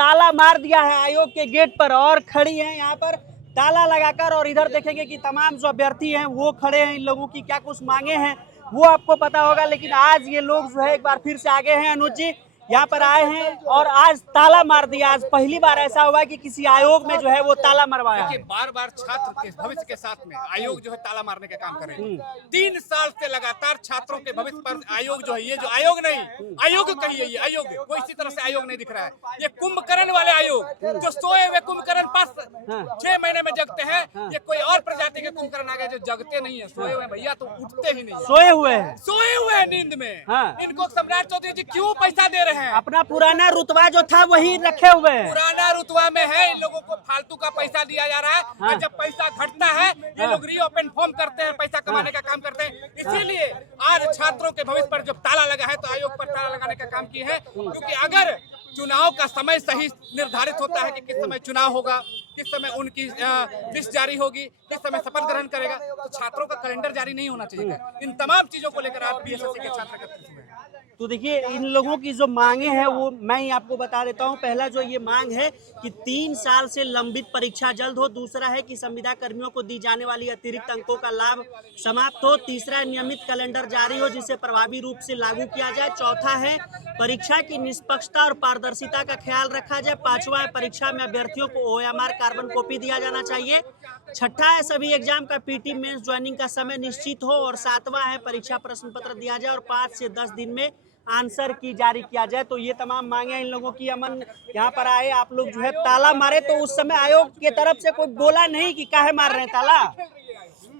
ताला मार दिया है आयोग के गेट पर और खड़ी है यहाँ पर ताला लगाकर। और इधर देखेंगे कि तमाम जो अभ्यर्थी हैं वो खड़े हैं। इन लोगों की क्या कुछ मांगे हैं वो आपको पता होगा, लेकिन आज ये लोग जो है एक बार फिर से आगे हैं। अनुज जी यहाँ पर आए हैं और आज ताला मार दिया। आज पहली बार ऐसा हुआ कि किसी आयोग में जो है वो ताला मरवाया। बार बार छात्र के भविष्य के साथ में आयोग जो है ताला मारने का काम कर रहे हैं। 3 साल से लगातार छात्रों के भविष्य पर आयोग जो है, ये जो आयोग नहीं आयोग कहिए, ये आयोग वो इसी तरह से आयोग नहीं दिख रहा है। ये कुंभकर्ण वाले आयोग जो सोए हुए कुंभकर्ण 6 महीने में जगते हैं। ये कोई और प्रजाति के कुंभकर्ण आ गए जो जगते नहीं है, सोए हुए भैया तो उठते ही नहीं, सोए हुए हैं नींद में। इनको सम्राट चौधरी जी क्यों पैसा दे रहे हैं? अपना पुराना रुतबा जो था वही रखे हुए हैं। पुराना रुतबा में है, इन लोगों को फालतू का पैसा दिया जा रहा है। और जब पैसा घटता है ये लोग रीओपन फॉर्म करते हैं, पैसा कमाने का काम करते हैं। इसीलिए आज छात्रों के भविष्य पर जब ताला लगा है तो आयोग पर ताला लगाने का काम किया है। क्योंकि अगर चुनाव का समय सही निर्धारित होता है कि किस समय चुनाव होगा, किस समय उनकी लिस्ट जारी होगी, किस समय शपथ ग्रहण करेगा, तो छात्रों का कैलेंडर जारी नहीं होना चाहिए। इन तमाम चीजों को लेकर आज बीएसएससी के छात्र एकत्रित हुए हैं। तो देखिए इन लोगों की जो मांगे हैं वो मैं ही आपको बता देता हूं। पहला जो ये मांग है कि 3 साल से लंबित परीक्षा जल्द हो। दूसरा है कि संविदा कर्मियों को दी जाने वाली अतिरिक्त अंकों का लाभ समाप्त हो। तीसरा, नियमित कैलेंडर जारी हो जिसे प्रभावी रूप से लागू किया जाए। चौथा है परीक्षा की निष्पक्षता और पारदर्शिता का ख्याल रखा जाए। पांचवा है परीक्षा में अभ्यर्थियों को OMR कार्बन कॉपी दिया जाना चाहिए। छठा है सभी एग्जाम का PT मेंस ज्वाइनिंग का समय निश्चित हो। और सातवां है परीक्षा प्रश्न पत्र दिया जाए और 5 से 10 दिन में आंसर की जारी किया जाए। तो ये तमाम मांगे इन लोगों की। अमन यहाँ पर आए, आप लोग जो है ताला मारे तो उस समय आयोग की तरफ से कोई बोला नहीं कि काहे मार रहे हैं ताला?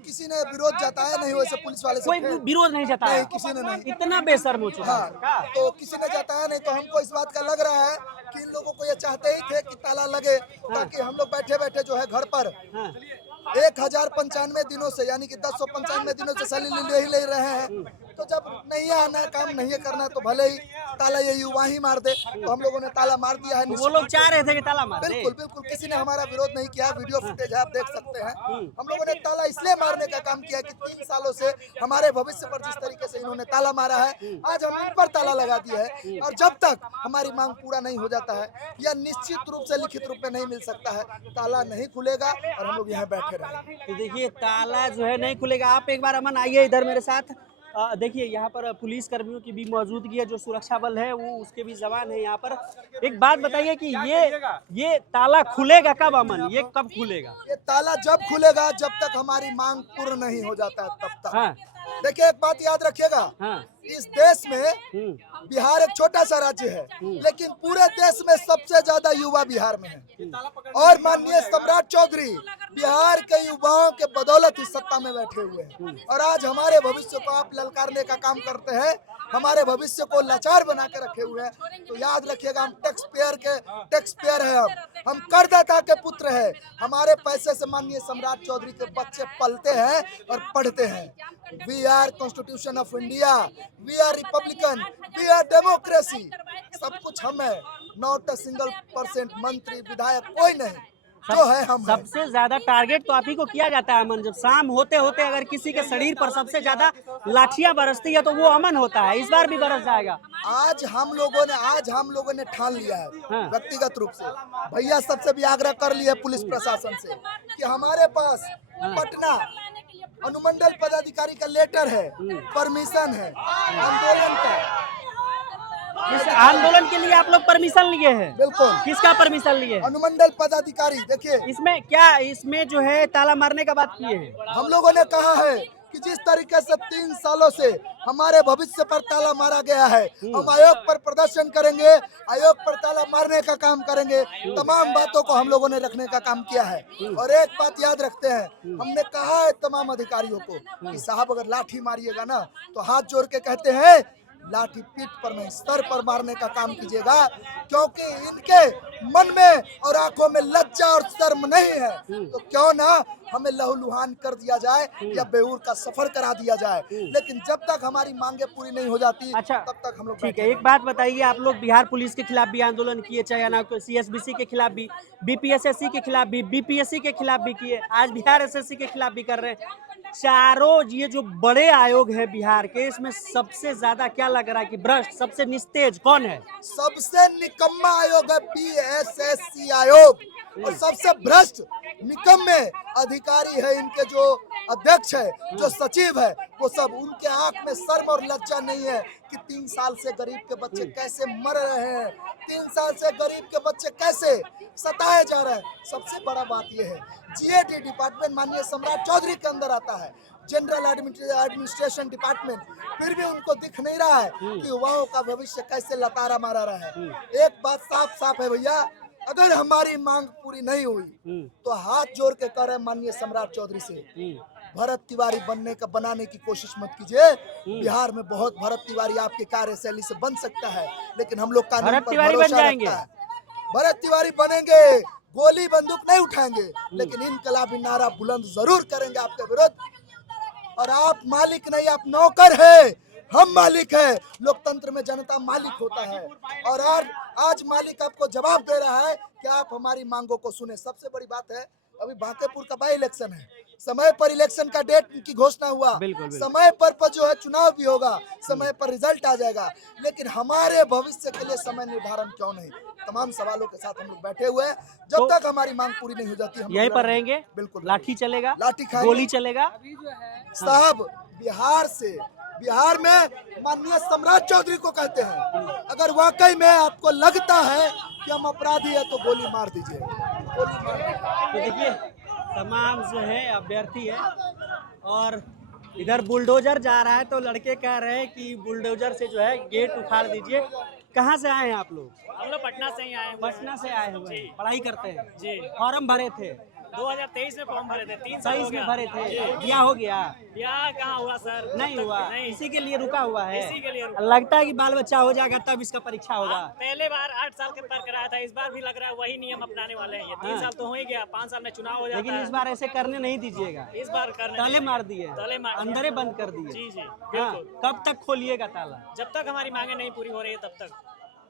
किसी ने विरोध जताया नहीं, वैसे पुलिस वाले कोई विरोध नहीं जताया? नहीं, किसी ने नहीं। इतना बेशर्म हो चुका है। तो किसी ने जताया नहीं, तो हमको इस बात का लग रहा है कि इन लोगों को ये चाहते ही थे कि ताला लगे ताकि हम लोग बैठे बैठे जो है घर पर 1095 दिनों से यानी कि 1095 दिनों से सैलरी ले रहे हैं। तो जब नहीं आना है, काम नहीं करना है, तो भले ही ताला ये युवा ही मार दे। तो हम लोगों ने ताला मार दिया है। वो लोग चाह रहे थे कि ताला मार दे। बिल्कुल बिल्कुल, किसी ने हमारा विरोध नहीं किया। वीडियो फुटेज आप देख सकते हैं। हम लोगों ने ताला इसलिए मारने का काम किया कि 3 सालों से हमारे भविष्य पर जिस तरीके से इन्होंने ताला मारा है, आज हम इन पर ताला लगा दिया है। और जब तक हमारी मांग पूरा नहीं हो जाता है या निश्चित रूप से लिखित रूप में नहीं मिल सकता है, ताला नहीं खुलेगा और हम लोग यहाँ बैठे रहेंगे। तो देखिए ताला जो है नहीं खुलेगा। आप एक बार अमन आइए इधर मेरे साथ। देखिए यहाँ पर पुलिस कर्मियों की भी मौजूदगी है, जो सुरक्षा बल है वो उसके भी जवान है यहाँ पर। एक बात बताइए कि ये ताला खुलेगा कब अमन? ये कब खुलेगा? ये ताला जब खुलेगा जब तक हमारी मांग पूर्ण नहीं हो जाता है तब तक। देखिए एक बात याद रखिएगा, इस देश में बिहार एक छोटा सा राज्य है, लेकिन पूरे देश में सबसे ज्यादा युवा बिहार में है। और माननीय सम्राट चौधरी बिहार के युवाओं के बदौलत ही सत्ता में बैठे हुए हैं। और आज हमारे भविष्य को आप ललकारने का काम करते हैं, हमारे भविष्य को लाचार बना के रखे हुए हैं। तो याद रखिएगा, हम टैक्स पेयर है, हम करदाता के पुत्र है। हमारे पैसे से माननीय सम्राट चौधरी के बच्चे पलते हैं और पढ़ते हैं। We are constitution of India, we are republican, we are democracy. सब कुछ हम है, नॉट अ सिंगल % मंत्री विधायक कोई नहीं, जो है हम। सबसे ज्यादा टारगेट तो आप ही को किया जाता है अमन। जब शाम होते होते अगर किसी के शरीर पर सबसे ज्यादा लाठियां बरसती है तो वो अमन होता है। इस बार भी बरस जाएगा। आज हम लोगों ने ठान लिया है व्यक्तिगत रूप से, भैया सबसे भी आग्रह कर लिया पुलिस प्रशासन से कि हमारे पास पटना अनुमंडल पदाधिकारी का लेटर है, परमिशन है आंदोलन का। इस आंदोलन के लिए आप लोग परमिशन लिए हैं? बिल्कुल। किसका परमिशन लिए? अनुमंडल पदाधिकारी। देखिए इसमें जो है ताला मारने का बात किए हैं। हम लोगों ने कहा है कि जिस तरीके से 3 सालों से हमारे भविष्य पर ताला मारा गया है, हम आयोग पर प्रदर्शन करेंगे, आयोग पर ताला मारने का काम करेंगे। तमाम बातों को हम लोगों ने रखने का काम किया है। और एक बात याद रखते हैं, हमने कहा है तमाम अधिकारियों को कि साहब अगर लाठी मारिएगा ना तो हाथ जोड़ के कहते हैं लाठी पीठ पर नहीं सर पर मारने का काम कीजिएगा, क्योंकि इनके मन में और आंखों में लज्जा और शर्म नहीं है। तो क्यों ना हमें लहूलुहान कर दिया जाए या बेऊर का सफर करा दिया जाए, लेकिन जब तक हमारी मांगे पूरी नहीं हो जाती तब तक हम लोग ठीक है। एक बात बताइए, आप लोग बिहार पुलिस के खिलाफ भी आंदोलन किए, चाहे ना CSBC के खिलाफ भी, BPSSC के खिलाफ भी, BPSC के खिलाफ भी किए, आज बिहार SSC के खिलाफ भी कर रहे हैं। चारों ये जो बड़े आयोग है बिहार के, इसमें सबसे ज्यादा क्या लग रहा है कि भ्रष्ट, सबसे निस्तेज कौन है? सबसे निकम्मा आयोग है PSSC आयोग, और सबसे भ्रष्ट निकम्मे अधिकारी है इनके जो अध्यक्ष है, जो सचिव है, वो सब, उनके आंख में शर्म और लज्जा नहीं है कि 3 साल से गरीब के बच्चे कैसे मर रहे हैं, 3 साल से गरीब के बच्चे कैसे सताए जा रहे हैं। सबसे बड़ा बात यह है, GAT डिपार्टमेंट माननीय सम्राट चौधरी के अंदर आता है, जनरल एडमिनिस्ट्रेशन डिपार्टमेंट, फिर भी उनको दिख नहीं रहा है कि युवाओं का भविष्य कैसे लतारा मारा रहा है। एक बात साफ साफ है भैया, अगर हमारी मांग पूरी नहीं हुई तो हाथ जोड़ के कह रहे हैं माननीय सम्राट चौधरी से, भरत तिवारी बनाने की कोशिश मत कीजिए। बिहार में बहुत भरत तिवारी आपके कार्यशैली से बन सकता है, लेकिन हम लोग कानून पर भरोसा रखता है। भरत तिवारी बनेंगे, गोली बंदूक नहीं उठाएंगे, लेकिन इनकलाबी नारा बुलंद जरूर करेंगे आपके विरुद्ध। और आप मालिक नहीं, आप नौकर है, हम मालिक है। लोकतंत्र में जनता मालिक होता है, और आज मालिक आपको जवाब दे रहा है कि आप हमारी मांगों को सुने। सबसे बड़ी बात है, अभी बांकेपुर का बाई इलेक्शन है, समय पर इलेक्शन का डेट की घोषणा हुआ, समय पर जो है चुनाव भी होगा, समय पर रिजल्ट आ जाएगा, लेकिन हमारे भविष्य के लिए समय निर्धारण क्यों नहीं? तमाम सवालों के साथ हम लोग बैठे हुए हैं। जब तक हमारी मांग पूरी नहीं हो जाती हम यहीं पर रहेंगे। बिल्कुल, लाठी चलेगा, लाठी खाएंगे, गोली चलेगा। साहब बिहार में माननीय सम्राट चौधरी को कहते हैं, अगर वाकई में आपको लगता है कि हम अपराधी है तो गोली मार दीजिए, गोली मार दीजिए। तो देखिए तमाम जो है अभ्यर्थी है, और इधर बुलडोजर जा रहा है तो लड़के कह रहे हैं कि बुलडोजर से जो है गेट उखाड़ दीजिए। कहाँ से आए हैं आप लोग? हम लोग पटना से ही आए हैं। पटना से आए हुए हैं, पढ़ाई करते हैं जी। फॉर्म भरे थे 2023 में फॉर्म भरे थे, 3 साल हो 23 में गया। भरे थे, ब्याह हो गया? ब्याह कहाँ हुआ सर? नहीं हुआ, नहीं। इसी के लिए रुका हुआ है। इसी के लिए रुका। लगता है कि बाल बच्चा हो जाएगा तब इसका परीक्षा होगा। पहले बार 8 साल के पर कराया था, इस बार भी लग रहा है वही नियम अपनाने वाले हैं। ये 3 साल तो हो ही गया, 5 साल में चुनाव हो जाता है। लेकिन इस बार ऐसे करने नहीं दीजिएगा। इस बार करने ताले मार दिए, ताले मार, अंदरे बंद कर दिए। जी जी हाँ, बिल्कुल। कब तक खोलिएगा ताला? जब तक हमारी मांगे नहीं पूरी हो रही है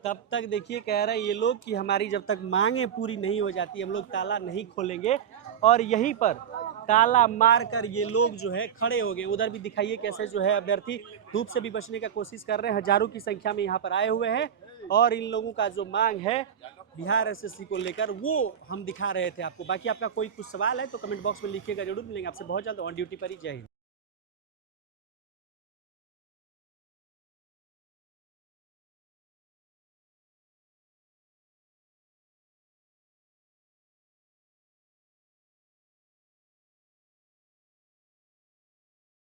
तब तक देखिए कह रहे हैं ये लोग कि हमारी जब तक मांगे पूरी नहीं हो जाती हम लोग ताला नहीं खोलेंगे। और यहीं पर ताला मार कर ये लोग जो है खड़े हो गए। उधर भी दिखाइए कैसे जो है अभ्यर्थी धूप से भी बचने का कोशिश कर रहे हैं, हजारों की संख्या में यहाँ पर आए हुए हैं। और इन लोगों का जो मांग है बिहार एसएससी को लेकर वो हम दिखा रहे थे आपको। बाकी आपका कोई कुछ सवाल है तो कमेंट बॉक्स में लिखिएगा, जरूर मिलेंगे आपसे बहुत जल्द ऑन ड्यूटी पर ही। जय हिंद।